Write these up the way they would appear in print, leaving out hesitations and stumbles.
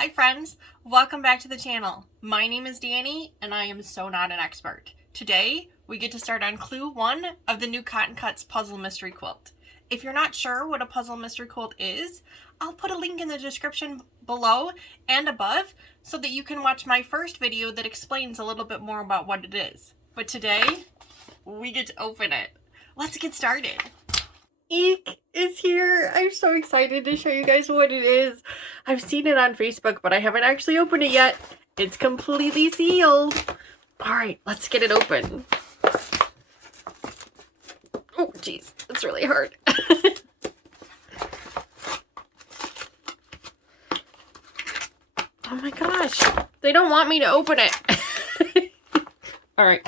Hi friends, welcome back to the channel. My name is Danny and I am so not an expert. Today we get to start on clue 1 of the new Cotton Cuts puzzle mystery quilt. If you're not sure what a puzzle mystery quilt is, I'll put a link in the description below and above so that you can watch my first video that explains a little bit more about what it is. But today we get to open it. Let's get started. Eek is here. I'm so excited to show you guys what it is. I've seen it on Facebook, but I haven't actually opened it yet. It's completely sealed. All right, let's get it open. Oh, geez, it's really hard. Oh my gosh, they don't want me to open it. All right,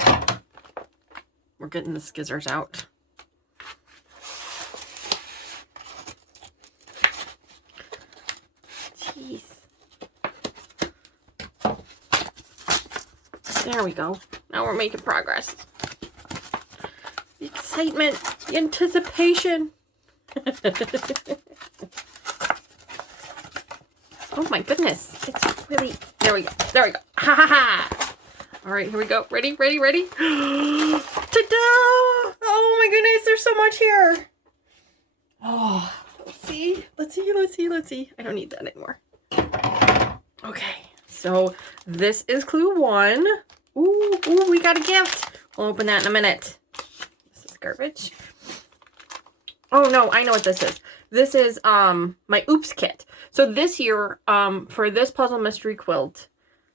we're getting the skizzers out. Jeez. There we go. Now we're making progress. The excitement, the anticipation. Oh my goodness. It's really, there we go. There we go. Ha ha ha. All right, here we go. Ready, ready, ready. Ta-da! Oh my goodness, there's so much here. Oh, let's see. Let's see, let's see, let's see. I don't need that anymore. Okay, so this is clue 1. Ooh, we got a gift. We'll open that in a minute. This is garbage. Oh no, I know what this is. This is my Oops kit. So this year, for this puzzle mystery quilt,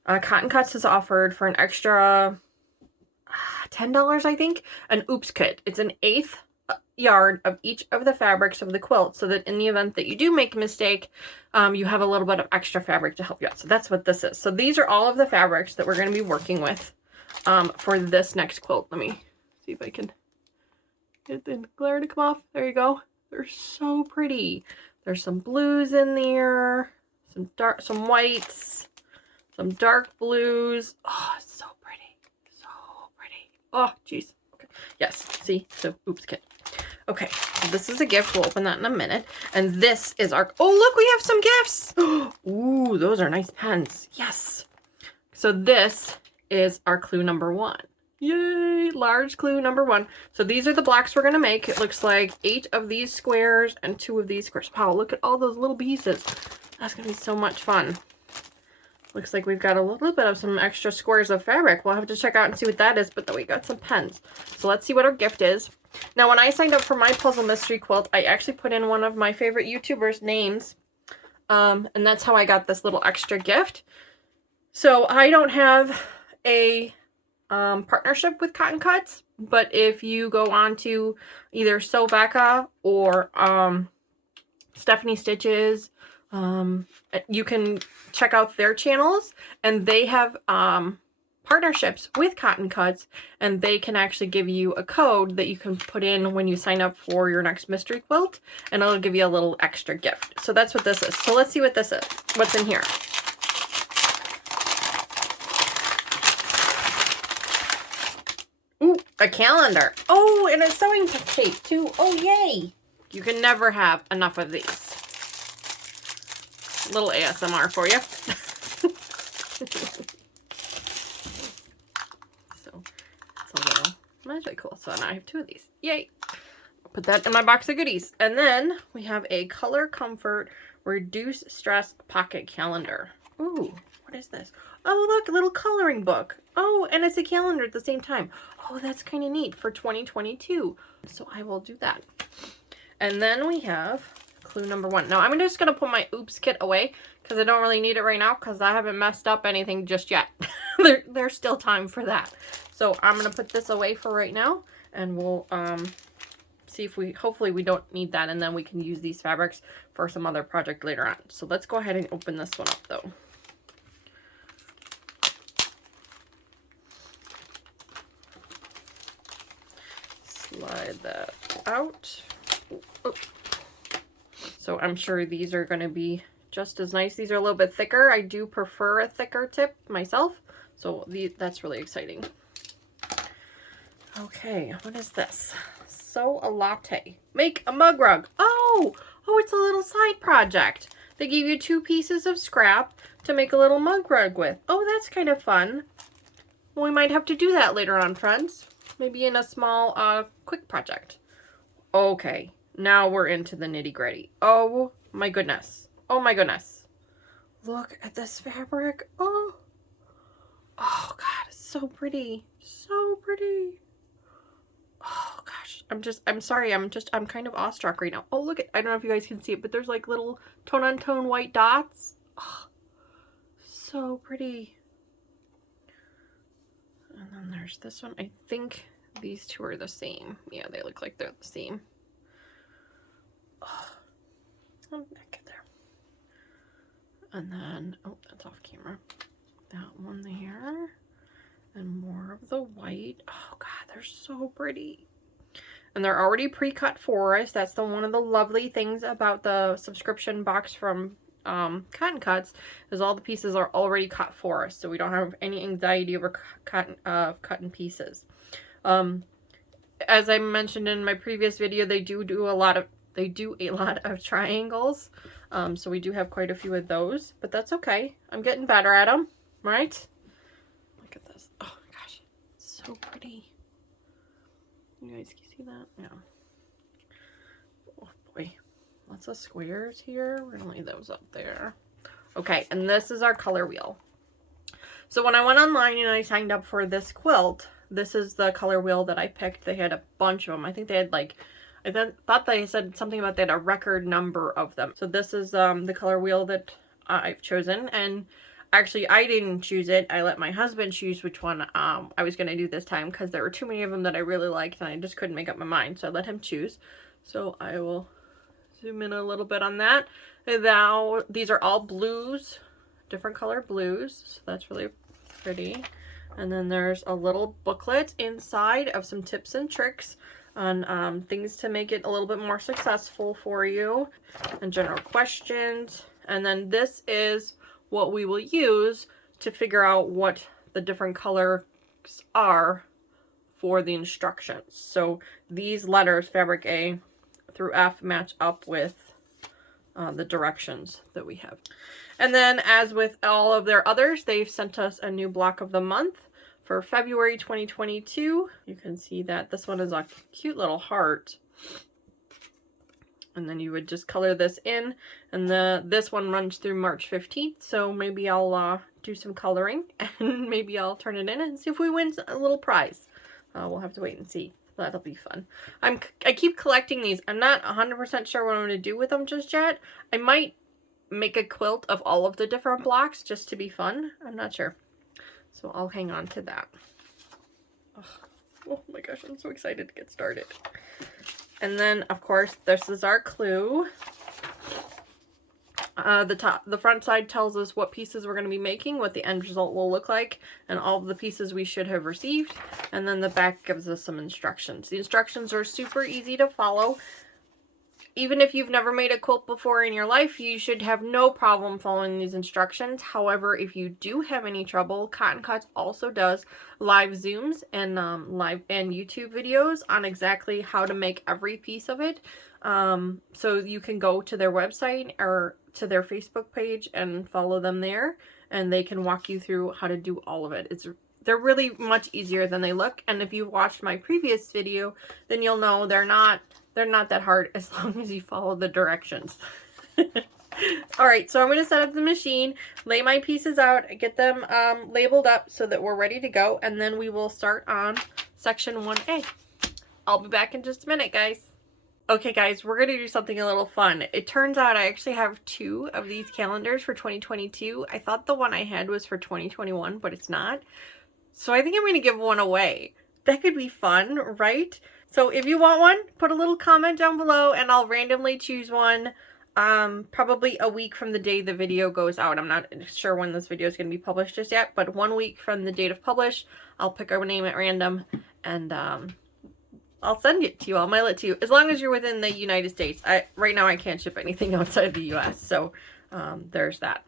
Cotton Cuts has offered for an extra $10, I think, an Oops kit. It's an 1/8 yard of each of the fabrics of the quilt, so that in the event that you do make a mistake, you have a little bit of extra fabric to help you out. So that's what this is. So these are all of the fabrics that we're going to be working with for this next quilt. Let me see if I can get the glare to come off. There you go. They're so pretty. There's some blues in there, some whites, some dark blues. Oh, it's so pretty. So pretty. Oh, geez. Okay. Yes. See? So, Oops kit. Okay. So this is a gift. We'll open that in a minute. And this is our... Oh, look! We have some gifts! Ooh, those are nice pens. Yes. So this is our clue number 1. Yay! Large clue number 1. So these are the blocks we're going to make. It looks like 8 of these squares and 2 of these squares. Wow, look at all those little pieces. That's going to be so much fun. Looks like we've got a little bit of some extra squares of fabric. We'll have to check out and see what that is, but then we got some pens. So let's see what our gift is. Now, when I signed up for my puzzle mystery quilt, I actually put in one of my favorite YouTubers' names. And that's how I got this little extra gift. So I don't have a partnership with Cotton Cuts, but if you go on to either Sew Becca or Stephanie Stitches, you can check out their channels, and they have partnerships with Cotton Cuts, and they can actually give you a code that you can put in when you sign up for your next mystery quilt, and it'll give you a little extra gift. So that's what this is. So let's see what this is. What's in here? Ooh, a calendar. Oh, and a sewing tape too. Oh, yay. You can never have enough of these. A little ASMR for you. So, it's a little, that's really cool. So now I have 2 of these. Yay. I'll put that in my box of goodies. And then we have a Color Comfort Reduce Stress Pocket Calendar. Ooh, what is this? Oh, look, a little coloring book. Oh, and it's a calendar at the same time. Oh, that's kind of neat for 2022. So I will do that. And then we have clue number 1. Now, I'm just going to put my Oops kit away because I don't really need it right now because I haven't messed up anything just yet. There's still time for that. So I'm going to put this away for right now, and we'll see if hopefully we don't need that, and then we can use these fabrics for some other project later on. So let's go ahead and open this one up, though. Slide that out. Oh. So I'm sure these are going to be just as nice. These are a little bit thicker. I do prefer a thicker tip myself, so that's really exciting. Okay, what is this? Sew a latte. Make a mug rug. Oh, it's a little side project. they gave you 2 pieces of scrap to make a little mug rug with. Oh, that's kind of fun. Well, we might have to do that later on, friends. Maybe in a small, quick project. Okay, now we're into the nitty-gritty. Oh my goodness. Oh my goodness. Look at this fabric. Oh. Oh god, it's so pretty. So pretty. Oh gosh, I'm sorry, I'm kind of awestruck right now. Oh, look at, I don't know if you guys can see it, but there's like little tone-on-tone white dots. Oh, so pretty. And then there's this one. I think these 2 are the same. Yeah, they look like they're the same. Oh, get there. And then, oh, that's off camera. That one there. And more of the white. Oh god, they're so pretty. And they're already pre-cut for us. That's one of the lovely things about the subscription box from Cotton Cuts, is all the pieces are already cut for us, so we don't have any anxiety over cutting pieces. As I mentioned in my previous video, they do a lot of triangles, so we do have quite a few of those, but that's okay. I'm getting better at them, right? Look at this. Oh my gosh, so pretty. You guys can see that? Yeah. Oh boy. Lots of squares here. We're gonna leave those up there. Okay, and this is our color wheel. So when I went online and I signed up for this quilt, this is the color wheel that I picked. They had a bunch of them. I think they had like, I thought they said something about they had a record number of them. So this is the color wheel that I've chosen, and actually I didn't choose it. I let my husband choose which one I was gonna do this time, because there were too many of them that I really liked and I just couldn't make up my mind. So I let him choose. So I will zoom in a little bit on that. Now, these are all blues, different color blues, so that's really pretty. And then there's a little booklet inside of some tips and tricks on things to make it a little bit more successful for you, and general questions. And then this is what we will use to figure out what the different colors are for the instructions. So these letters, fabric A through F, match up with the directions that we have. And then, as with all of their others, they've sent us a new block of the month for February 2022. You can see that this one is a cute little heart. And then you would just color this in, and this one runs through March 15th, so maybe I'll do some coloring, and maybe I'll turn it in and see if we win a little prize. We'll have to wait and see. That'll be fun. I keep collecting these. I'm not 100% sure what I'm going to do with them just yet. I might make a quilt of all of the different blocks just to be fun. I'm not sure. So I'll hang on to that. Oh my gosh, I'm so excited to get started. And then, of course, this is our clue. The front side tells us what pieces we're going to be making, what the end result will look like, and all of the pieces we should have received. And then the back gives us some instructions. The instructions are super easy to follow. Even if you've never made a quilt before in your life, you should have no problem following these instructions. However, if you do have any trouble, Cotton Cuts also does live Zooms and YouTube videos on exactly how to make every piece of it. So you can go to their website or to their Facebook page and follow them there, and they can walk you through how to do all of it. They're really much easier than they look, and if you've watched my previous video, then you'll know they're not that hard as long as you follow the directions. Alright, so I'm going to set up the machine, lay my pieces out, get them labeled up so that we're ready to go, and then we will start on section 1A. I'll be back in just a minute, guys. Okay guys, we're going to do something a little fun. It turns out I actually have 2 of these calendars for 2022. I thought the one I had was for 2021, but it's not. So I think I'm going to give one away. That could be fun, right? So if you want one, put a little comment down below and I'll randomly choose one probably a week from the day the video goes out. I'm not sure when this video is going to be published just yet, but 1 week from the date of publish, I'll pick a name at random and I'll send it to you. I'll mail it to you as long as you're within the United States. Right now I can't ship anything outside the US, so there's that.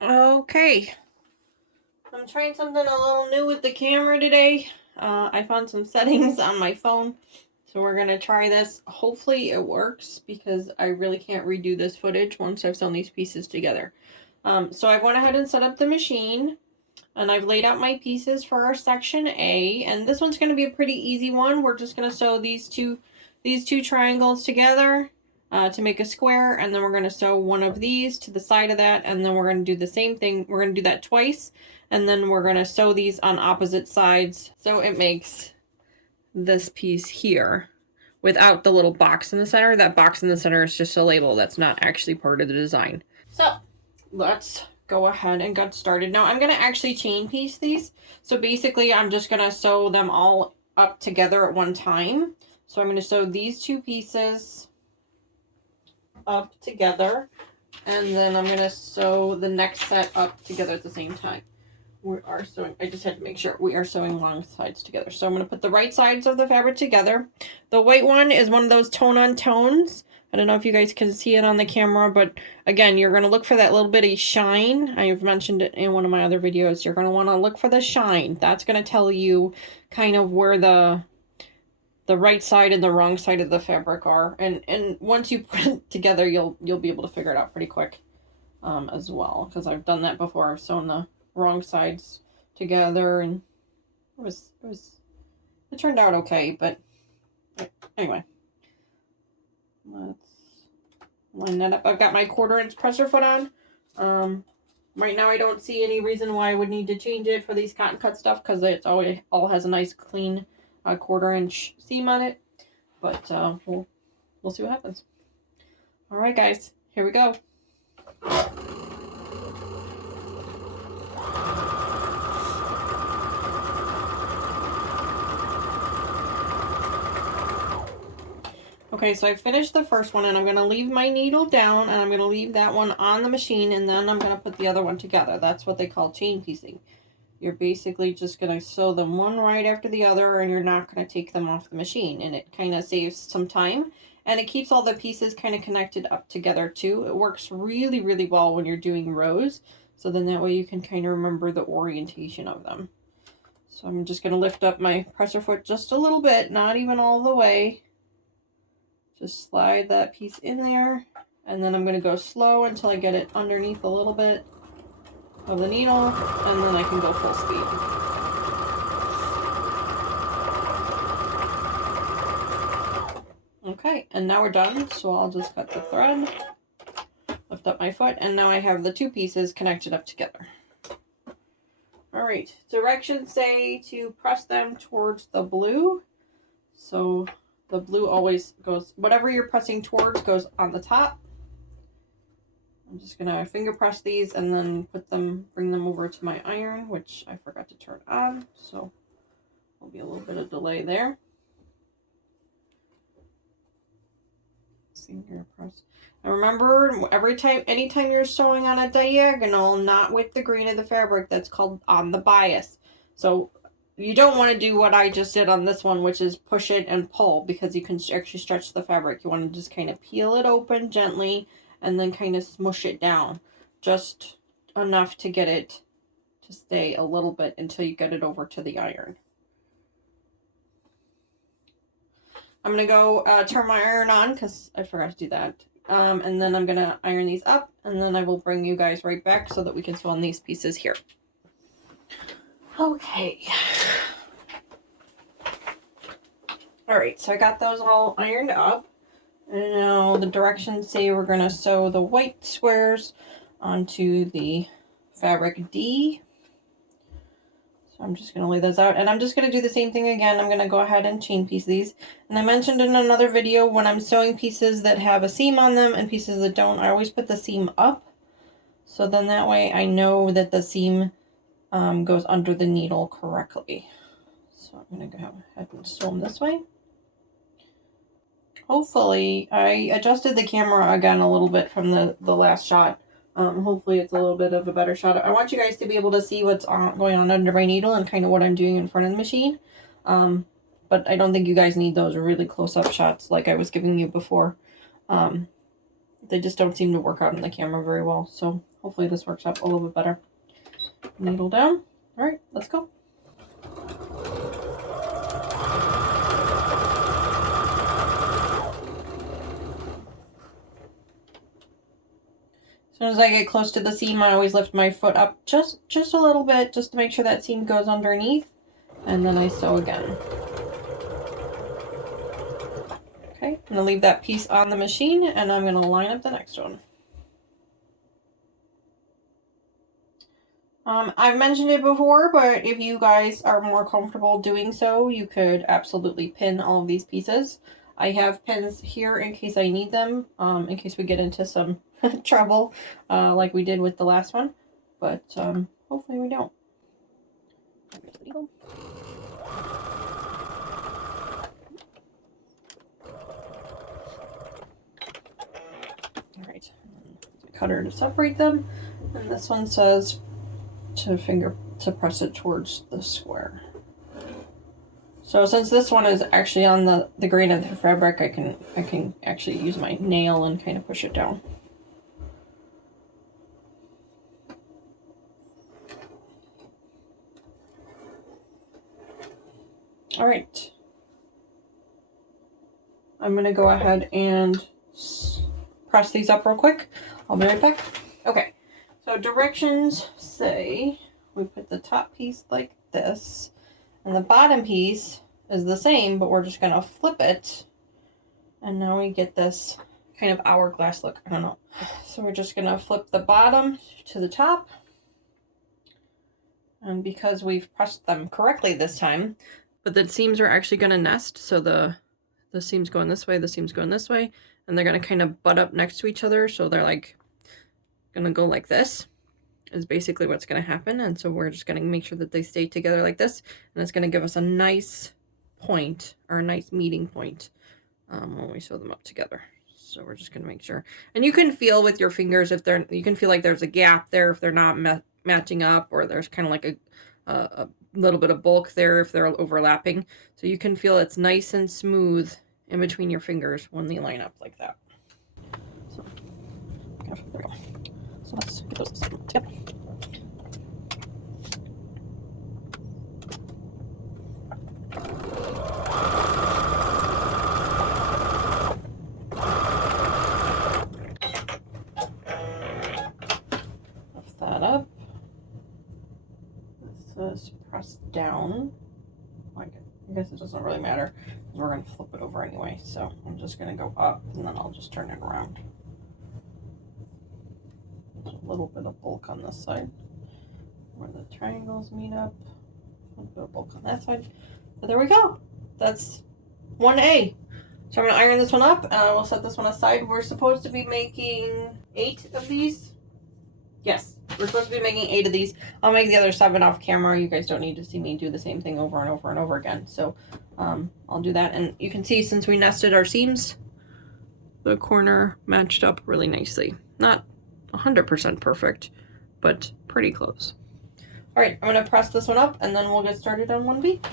Okay, I'm trying something a little new with the camera today. I found some settings on my phone So we're going to try this. Hopefully it works because I really can't redo this footage once I've sewn these pieces together. So I've went ahead and set up the machine and I've laid out my pieces for our section A, and this one's going to be a pretty easy one. We're just going to sew these two triangles together to make a square, and then we're going to sew one of these to the side of that, and then we're going to do the same thing. We're going to do that twice, and then we're going to sew these on opposite sides so it makes this piece here without the little box in the center. That box in the center is just a label. That's not actually part of the design. So let's go ahead and get started. Now I'm going to actually chain piece these. So basically I'm just going to sew them all up together at one time. So I'm going to sew these two pieces up together, and then I'm going to sew the next set up together at the same time. We are sewing, I just had to make sure we are sewing long sides together. So I'm going to put the right sides of the fabric together. The white one is one of those tone on tones. I don't know if you guys can see it on the camera, but again, you're going to look for that little bitty shine. I've mentioned it in one of my other videos. You're going to want to look for the shine. That's going to tell you kind of where the right side and the wrong side of the fabric are. And once you put it together, you'll be able to figure it out pretty quick as well, because I've done that before. I've sewn the wrong sides together and it turned out okay, but anyway, let's line that up. I've got my 1/4 inch presser foot on. Right now I don't see any reason why I would need to change it for these cotton cut stuff, because it's always all has a nice clean 1/4 inch seam on it, but we'll see what happens. All right guys, here we go. Okay, so I finished the first one, and I'm going to leave my needle down, and I'm going to leave that one on the machine, and then I'm going to put the other one together. That's what they call chain piecing. You're basically just going to sew them one right after the other, and you're not going to take them off the machine, and it kind of saves some time, and it keeps all the pieces kind of connected up together too. It works really, really well when you're doing rows, so then that way you can kind of remember the orientation of them. So I'm just going to lift up my presser foot just a little bit, not even all the way. Just slide that piece in there, and then I'm going to go slow until I get it underneath a little bit of the needle, and then I can go full speed. Okay, and now we're done, so I'll just cut the thread, lift up my foot, and now I have the two pieces connected up together. Alright, directions say to press them towards the blue, so the blue always goes, whatever you're pressing towards goes on the top. I'm just going to finger press these and then bring them over to my iron, which I forgot to turn on, so there'll be a little bit of delay there. Finger press. And remember, anytime you're sewing on a diagonal, not with the grain of the fabric, that's called on the bias. So you don't want to do what I just did on this one, which is push it and pull, because you can actually stretch the fabric. You want to just kind of peel it open gently and then kind of smush it down just enough to get it to stay a little bit until you get it over to the iron. I'm going to go turn my iron on because I forgot to do that. And then I'm going to iron these up, and then I will bring you guys right back so that we can sew on these pieces here. Okay. Alright, so I got those all ironed up. And now the directions say we're going to sew the white squares onto the fabric D. So I'm just going to lay those out, and I'm just going to do the same thing again. I'm going to go ahead and chain piece these. And I mentioned in another video, when I'm sewing pieces that have a seam on them and pieces that don't, I always put the seam up. So then that way I know that the seam goes under the needle correctly. So I'm going to go ahead and sew them this way. Hopefully, I adjusted the camera again a little bit from the last shot. Hopefully it's a little bit of a better shot. I want you guys to be able to see what's going on under my needle and kind of what I'm doing in front of the machine. But I don't think you guys need those really close-up shots like I was giving you before. They just don't seem to work out in the camera very well. So hopefully this works out a little bit better. Needle down. All right, let's go. As soon as I get close to the seam, I always lift my foot up just a little bit, just to make sure that seam goes underneath, and then I sew again. Okay, I'm gonna leave that piece on the machine, and I'm gonna line up the next one. I've mentioned it before, but if you guys are more comfortable doing so, you could absolutely pin all of these pieces. I have pins here in case I need them, in case we get into some trouble, like we did with the last one, but hopefully we don't. Alright, cutter to separate them, and this one says to press it towards the square. So since this one is actually on the grain of the fabric, I can actually use my nail and kind of push it down. All right. I'm gonna go ahead and press these up real quick. I'll be right back. Okay. So directions say we put the top piece like this, and the bottom piece is the same, but we're just gonna flip it. And now we get this kind of hourglass look. I don't know. So we're just gonna flip the bottom to the top. And because we've pressed them correctly this time, but the seams are actually gonna nest. So the seam's going this way, the seam's going this way, and they're gonna kind of butt up next to each other. So they're like gonna go like this is basically what's gonna happen. And so we're just gonna make sure that they stay together like this, and it's gonna give us a nice point, or a nice meeting point, when we sew them up together. So we're just gonna make sure, and you can feel with your fingers if they're, you can feel like there's a gap there if they're not matching up, or there's kind of like a little bit of bulk there if they're overlapping. So you can feel it's nice and smooth in between your fingers when they line up like that. So, there we go. So let's get those together. Lift that up. This is pressed down. I guess it doesn't really matter because we're going to flip it over anyway. So I'm just going to go up, and then I'll just turn it around. There's a little bit of bulk on this side where the triangles meet up. A little bit of bulk on that side. But there we go. That's 1A. So I'm going to iron this one up, and I will set this one aside. We're supposed to be making 8 of these. Yes, we're supposed to be making 8 of these. I'll make the other 7 off camera. You guys don't need to see me do the same thing over and over and over again. So I'll do that. And you can see since we nested our seams, the corner matched up really nicely. Not 100% perfect, but pretty close. All right, I'm going to press this one up, and then we'll get started on 1B.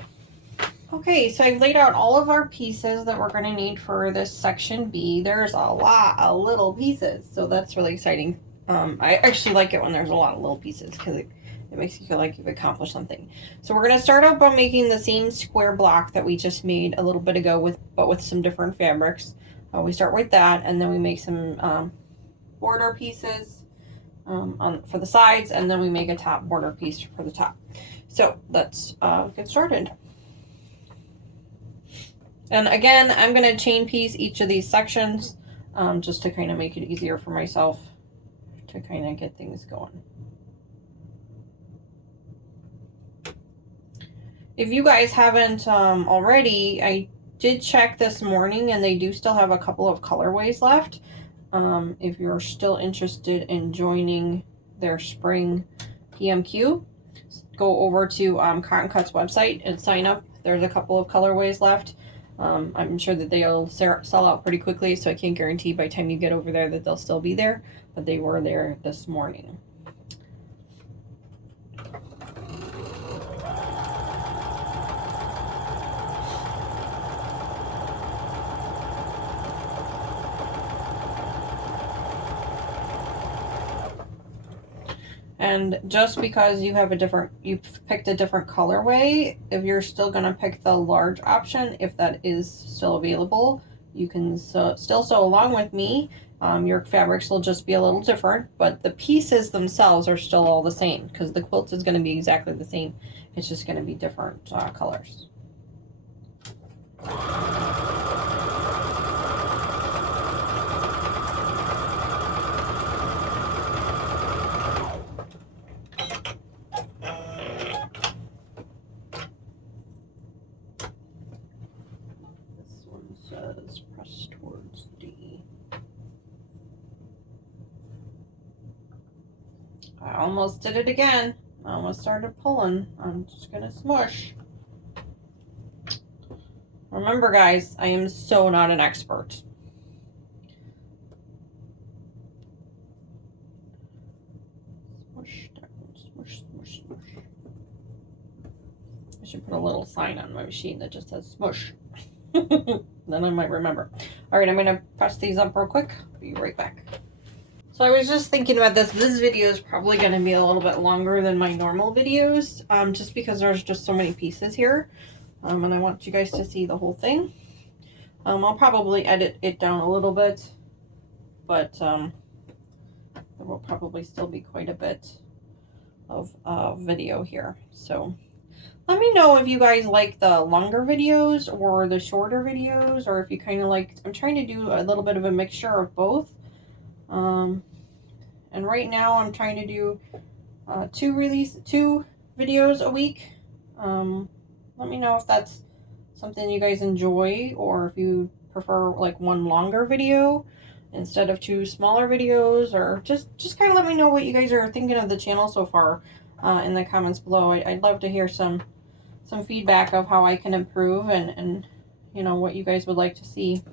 Okay, so I've laid out all of our pieces that we're going to need for this section B. There's a lot of little pieces, so that's really exciting. I actually like it when there's a lot of little pieces because it makes you feel like you've accomplished something. So we're going to start out by making the same square block that we just made a little bit ago, with some different fabrics. We start with that, and then we make some border pieces for the sides, and then we make a top border piece for the top. So let's get started. And again, I'm going to chain piece each of these sections just to kind of make it easier for myself to kind of get things going. If you guys haven't already, I did check this morning, and they do still have a couple of colorways left. If you're still interested in joining their spring PMQ, go over to Cotton Cut's website and sign up. There's a couple of colorways left. I'm sure that they'll sell out pretty quickly, so I can't guarantee by the time you get over there that they'll still be there, but they were there this morning. And just because you picked a different colorway, if you're still going to pick the large option, if that is still available, you can still sew along with me. Your fabrics will just be a little different, but the pieces themselves are still all the same because the quilt is going to be exactly the same. It's just going to be different colors. This one says press towards D. I almost did it again. I almost started pulling. I'm just gonna smush. Remember, guys, I am so not an expert. Smush down, smush, smush, smush. I should put a little sign on my machine that just says smush. Then I might remember. All right, I'm gonna press these up real quick. Be right back. So I was just thinking about this. This video is probably going to be a little bit longer than my normal videos, just because there's just so many pieces here, and I want you guys to see the whole thing. I'll probably edit it down a little bit, but there will probably still be quite a bit of video here. So let me know if you guys like the longer videos or the shorter videos, or if you kind of like, I'm trying to do a little bit of a mixture of both. And right now I'm trying to do two videos a week. Let me know if that's something you guys enjoy, or if you prefer like one longer video instead of two smaller videos, or just kind of let me know what you guys are thinking of the channel so far in the comments below. I'd love to hear some feedback of how I can improve, and you know, what you guys would like to see.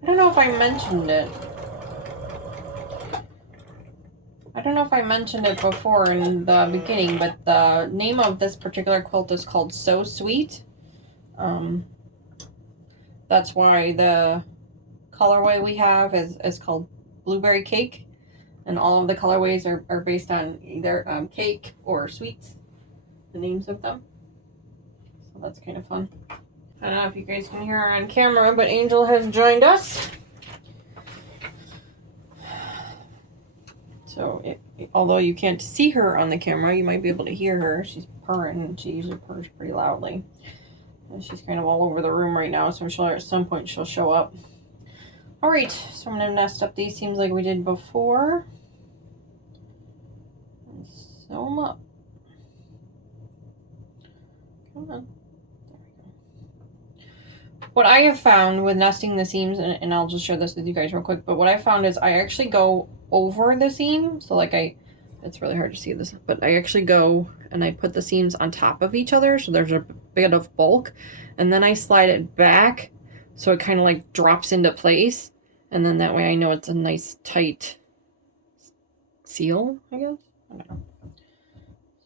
I don't know if I mentioned it. I don't know if I mentioned it before in the beginning, but the name of this particular quilt is called So Sweet. That's why the colorway we have is called Blueberry Cake, and all of the colorways are based on either cake or sweets, the names of them. So that's kind of fun. I don't know if you guys can hear her on camera, but Angel has joined us. So although you can't see her on the camera, you might be able to hear her. She's purring, and she usually purrs pretty loudly. And she's kind of all over the room right now, so I'm sure at some point she'll show up. All right, so I'm going to nest up these seams like we did before. And sew them up. Come on. What I have found with nesting the seams, and I'll just share this with you guys real quick, but what I found is I actually go over the seam. So like it's really hard to see this, but I actually go and I put the seams on top of each other, so there's a bit of bulk, and then I slide it back so it kind of like drops into place, and then that way I know it's a nice tight seal, I guess. I don't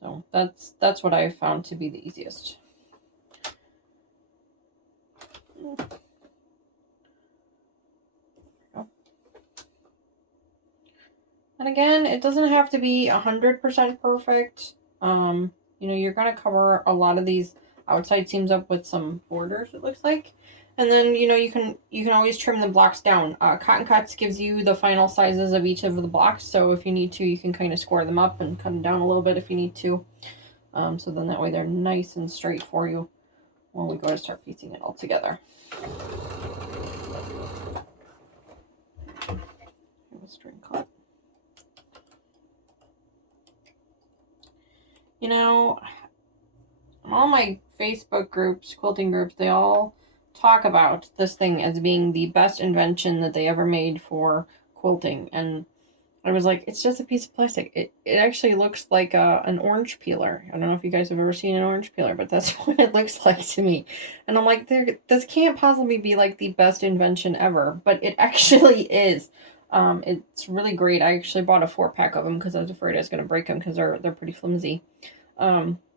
know. So that's what I found to be the easiest. And again, it doesn't have to be 100% perfect. You know, you're going to cover a lot of these outside seams up with some borders, it looks like. And then, you know, you can always trim the blocks down. Cotton Cuts gives you the final sizes of each of the blocks, so if you need to, you can kind of score them up and cut them down a little bit if you need to. So then that way they're nice and straight for you when we go to start piecing it all together. Have a string cut. You know, all my Facebook groups, quilting groups, they all talk about this thing as being the best invention that they ever made for quilting. And I was like, it's just a piece of plastic. It actually looks like an orange peeler. I don't know if you guys have ever seen an orange peeler, but that's what it looks like to me. And I'm like, this can't possibly be like the best invention ever, but it actually is. It's really great. I actually bought a 4-pack of them because I was afraid I was going to break them because they're pretty flimsy.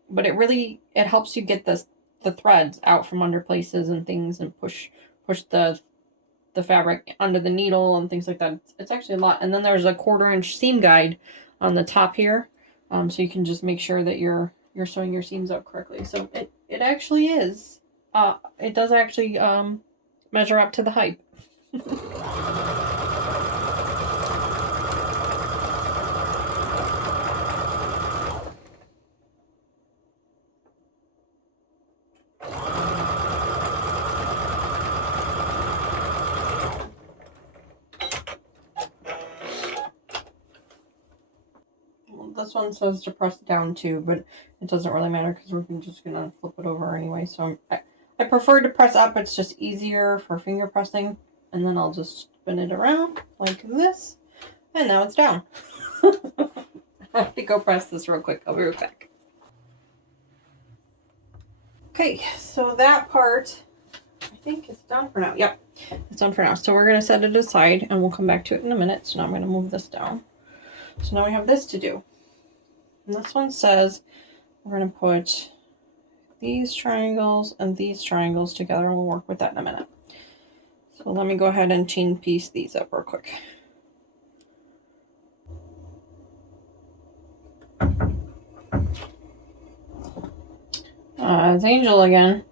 but it helps you get the threads out from under places and things, and push the fabric under the needle and things like that. It's actually a lot. And then there's a 1/4-inch seam guide on the top here, so you can just make sure that you're sewing your seams up correctly. So it actually is. It does actually measure up to the height. This one says to press down too, but it doesn't really matter because we're just gonna flip it over anyway. So I prefer to press up. It's just easier for finger pressing. And then I'll just spin it around like this. And now it's down. I have to go press this real quick. I'll be right back. Okay, so that part, I think it's done for now. Yep, it's done for now. So we're going to set it aside and we'll come back to it in a minute. So now I'm going to move this down. So now we have this to do. And this one says we're going to put these triangles and these triangles together, and we'll work with that in a minute. So let me go ahead and chain piece these up real quick. It's Angel again.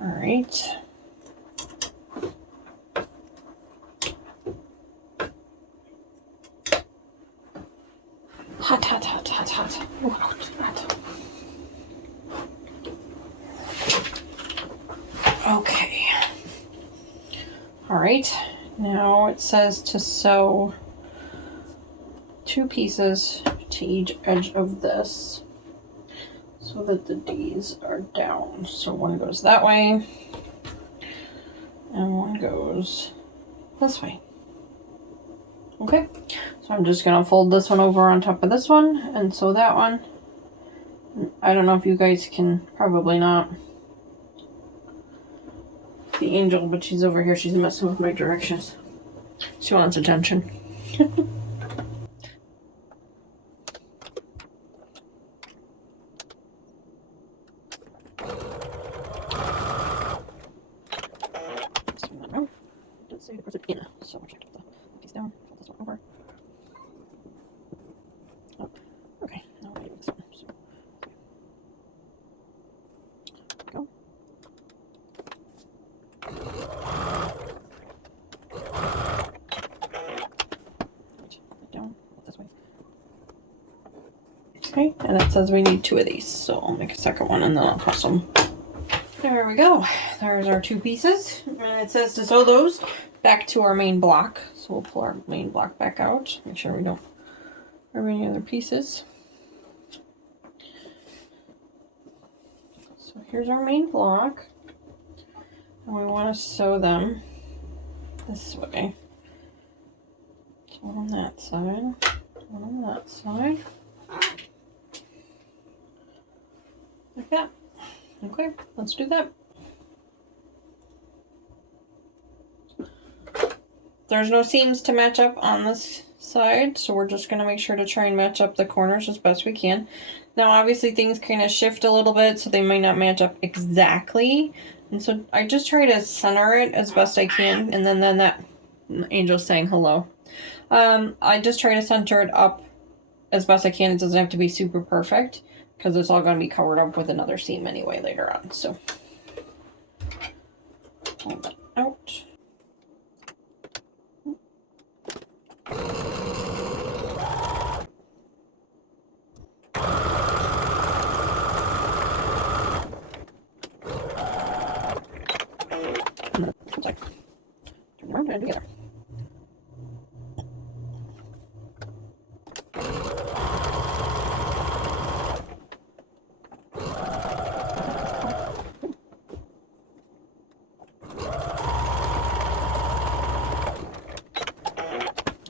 All right. Hot, hot, hot, hot, hot. Ooh, hot, hot. Okay. All right. Now it says to sew 2 pieces to each edge of this so that the D's are down. So one goes that way and one goes this way. Okay, so I'm just gonna fold this one over on top of this one and sew that one. I don't know if you guys can, probably not, see Angel, but she's over here. She's messing with my directions. She wants attention. So I checked the piece down, fold this one over. Oh, okay, now we're doing this one. So, go. Down, this way. Okay, and it says we need 2 of these, so I'll make a second one and then I'll press them. There we go. There's our 2 pieces, and it says to sew those back to our main block. So we'll pull our main block back out. Make sure we don't have any other pieces. So here's our main block. And we want to sew them this way. So one on that side, one on that side. Like that. Okay, let's do that. There's no seams to match up on this side, so we're just going to make sure to try and match up the corners as best we can. Now, obviously, things kind of shift a little bit, so they might not match up exactly. And so I just try to center it as best I can, and then that Angel's saying hello. I just try to center it up as best I can. It doesn't have to be super perfect, because it's all going to be covered up with another seam anyway later on. So, pull that out. Turn around and together.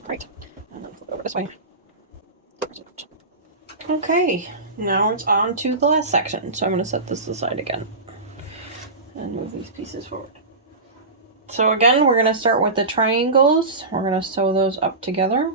Right, and then flip over this way. Okay, now it's on to the last section. So I'm going to set this aside again and move these pieces forward. So again, we're going to start with the triangles. We're going to sew those up together.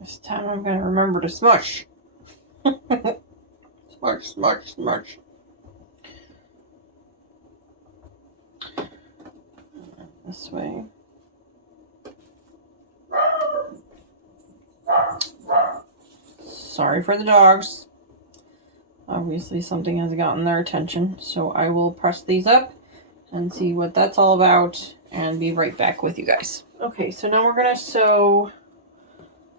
This time I'm going to remember to smush. Smush, smush, smush. This way. Sorry for the dogs. Obviously something has gotten their attention. So I will press these up and see what that's all about and be right back with you guys. Okay, so now we're going to sew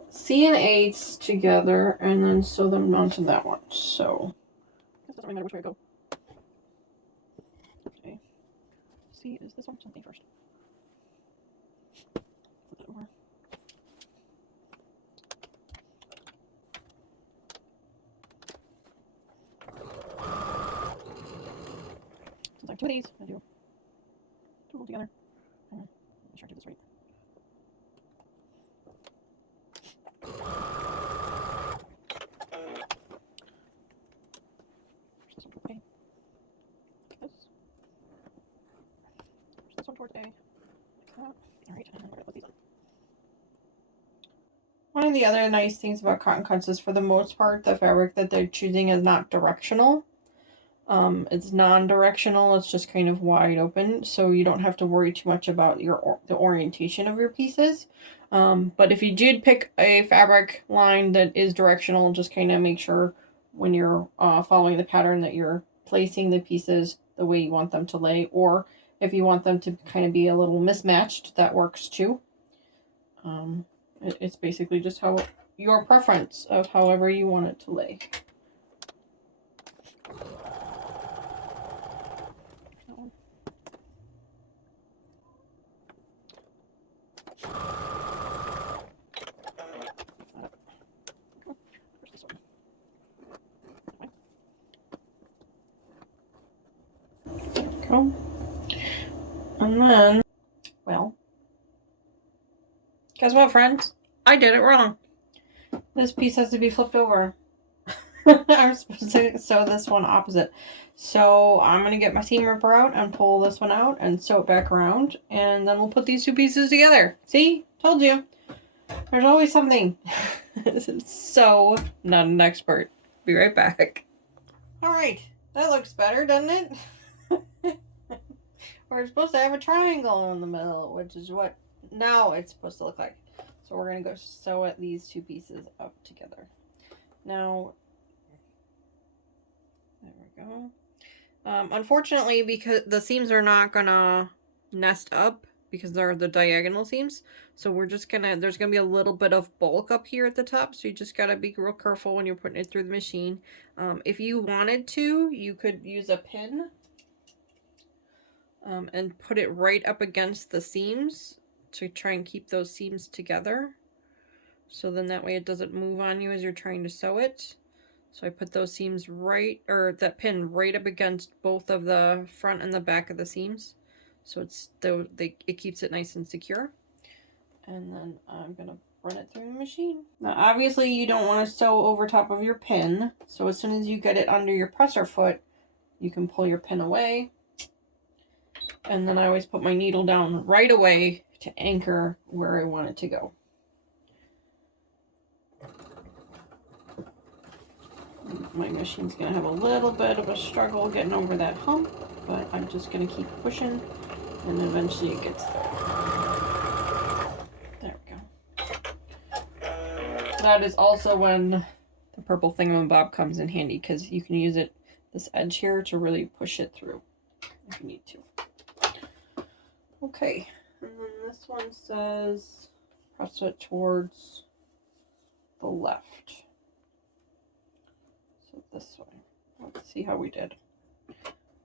C and 8s together and then sew them onto that one. So, it doesn't really matter which way I go. Okay. C is this one? Something first. Flip it over. Since I have 2 of these, I do 2 of them together. Make sure I do this right. Push this one toward A. Like this. Push this one towards A. Like that. Alright, and then we're going to put these on. One of the other nice things about cotton cuts is, for the most part, the fabric that they're choosing is not directional. It's non-directional. It's just kind of wide open, so you don't have to worry too much about the orientation of your pieces. But if you did pick a fabric line that is directional, just kind of make sure when you're following the pattern that you're placing the pieces the way you want them to lay, or if you want them to kind of be a little mismatched, that works too. It's basically just how your preference of however you want it to lay. Go. And then, well, guess what, friends? I did it wrong. This piece has to be flipped over. I'm supposed to sew this one opposite. So I'm going to get my seam ripper out and pull this one out and sew it back around. And then we'll put these 2 pieces together. See? Told you. There's always something. So, not an expert. Be right back. Alright. That looks better, doesn't it? We're supposed to have a triangle in the middle, which is what now it's supposed to look like. So we're going to go sew these 2 pieces up together. Now, there we go. Unfortunately, because the seams are not going to nest up because they're the diagonal seams. So we're just going to, there's going to be a little bit of bulk up here at the top. So you just got to be real careful when you're putting it through the machine. If you wanted to, you could use a pin. And put it right up against the seams to try and keep those seams together. So then that way it doesn't move on you as you're trying to sew it. So I put those seams right, or that pin right up against both of the front and the back of the seams. So it keeps it nice and secure. And then I'm going to run it through the machine. Now obviously you don't want to sew over top of your pin. So as soon as you get it under your presser foot, you can pull your pin away. And then I always put my needle down right away to anchor where I want it to go. My machine's going to have a little bit of a struggle getting over that hump, but I'm just going to keep pushing and eventually it gets there. There we go. That is also when the purple thingamabob comes in handy, because you can use it, this edge here, to really push it through if you need to. Okay, and then this one says press it towards the left. So this way. Let's see how we did.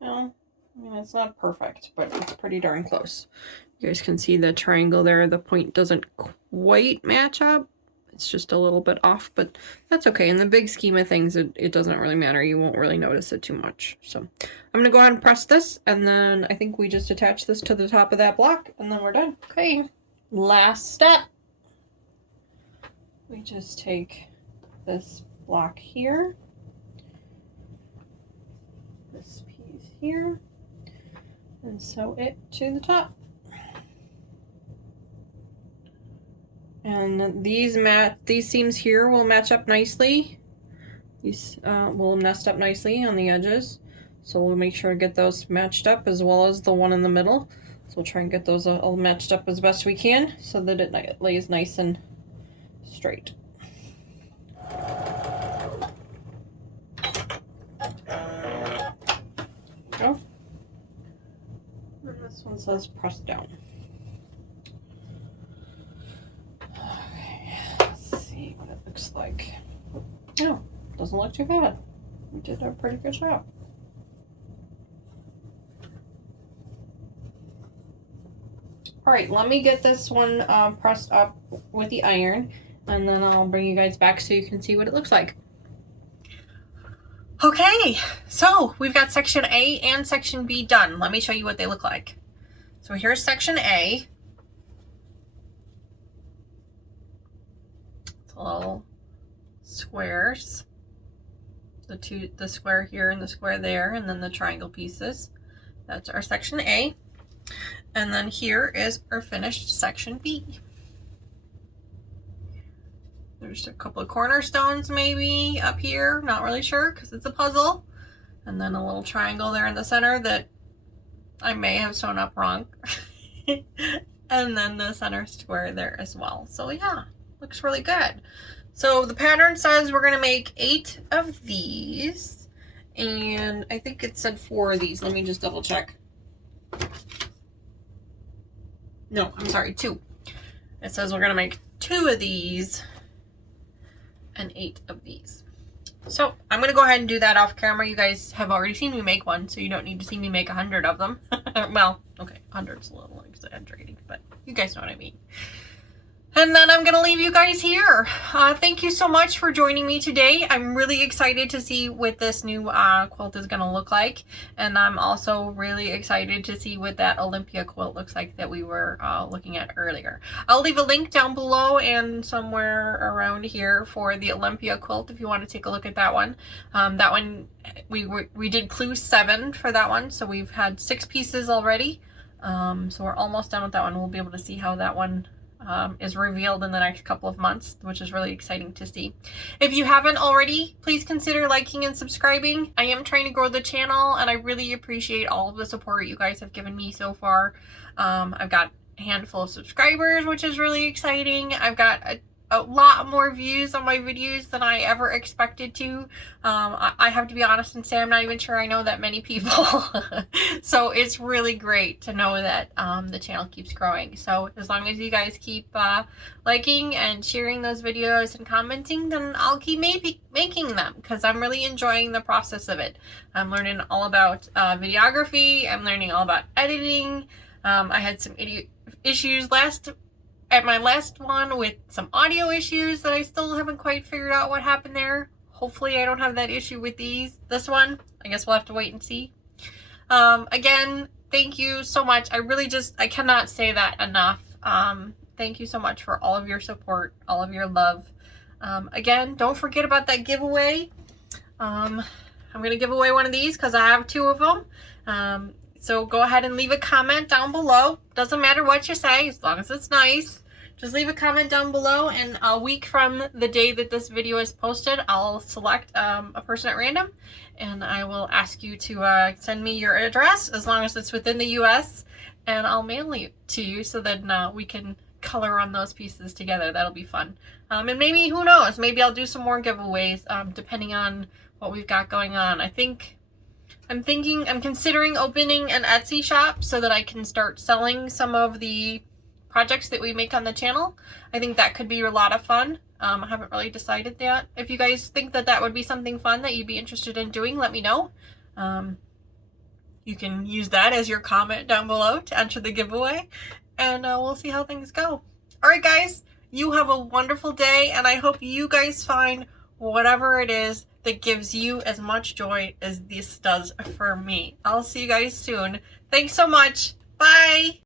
Well, I mean, it's not perfect, but it's pretty darn close. You guys can see the triangle there. The point doesn't quite match up. it's just a little bit off, but that's okay. In the big scheme of things, it doesn't really matter. You won't really notice it too much. So I'm gonna go ahead and press this, and then I think we just attach this to the top of that block, and then we're done. Okay, last step. We just take this block here, this piece here, and sew it to the top. And these seams here will match up nicely. These will nest up nicely on the edges. So we'll make sure to get those matched up, as well as the one in the middle. So we'll try and get those all matched up as best we can so that it lays nice and straight. Go. And this one says press down. Okay, let's see what it looks like. Oh, doesn't look too bad. We did a pretty good job. All right, let me get this one pressed up with the iron, and then I'll bring you guys back so you can see what it looks like. Okay, so we've got section A and section B done. Let me show you what they look like. So here's section A. It's little squares. The square here and the square there, and then the triangle pieces. That's our section A. And then here is our finished section B. There's a couple of cornerstones maybe up here, not really sure because it's a puzzle. And then a little triangle there in the center that I may have sewn up wrong. And then the center square there as well. So yeah, looks really good. So the pattern says we're gonna make 8 of these, and I think it said 4 of these. Let me just double check. No, I'm sorry, 2. It says we're gonna make 2 of these and 8 of these. So I'm gonna go ahead and do that off camera. You guys have already seen me make one, so you don't need to see me make 100 of them. Well, okay, 100's a little exaggerating, but you guys know what I mean. And then I'm going to leave you guys here. Thank you so much for joining me today. I'm really excited to see what this new quilt is going to look like. And I'm also really excited to see what that Olympia quilt looks like that we were looking at earlier. I'll leave a link down below and somewhere around here for the Olympia quilt if you want to take a look at that one. That one, we did clue 7 for that one. So we've had 6 pieces already. So we're almost done with that one. We'll be able to see how that one is revealed in the next couple of months, which is really exciting to see. If you haven't already, please consider liking and subscribing. I am trying to grow the channel, and I really appreciate all of the support you guys have given me so far. I've got a handful of subscribers, which is really exciting. I've got a lot more views on my videos than I ever expected to. I have to be honest and say I'm not even sure I know that many people. So it's really great to know that the channel keeps growing. So as long as you guys keep liking and sharing those videos and commenting, then I'll keep making them, because I'm really enjoying the process of it. I'm learning all about videography. I'm learning all about editing. I had some issues at my last one with some audio issues that I still haven't quite figured out what happened there. Hopefully I don't have that issue with this one. I guess we'll have to wait and see. Again, thank you so much. I cannot say that enough. Thank you so much for all of your support, all of your love. Again, don't forget about that giveaway. I'm going to give away one of these because I have 2 of them. So go ahead and leave a comment down below. Doesn't matter what you say, as long as it's nice. Just leave a comment down below, and a week from the day that this video is posted, I'll select a person at random, and I will ask you to send me your address, as long as it's within the US, and I'll mail it to you so that we can color on those pieces together. That'll be fun. And maybe, who knows, maybe I'll do some more giveaways depending on what we've got going on. I'm considering opening an Etsy shop so that I can start selling some of the projects that we make on the channel. I think that could be a lot of fun. I haven't really decided that. If you guys think that would be something fun that you'd be interested in doing, let me know. You can use that as your comment down below to enter the giveaway, and we'll see how things go. All right, guys, You have a wonderful day, and I hope you guys find whatever it is that gives you as much joy as this does for me. I'll see you guys soon. Thanks so much. Bye.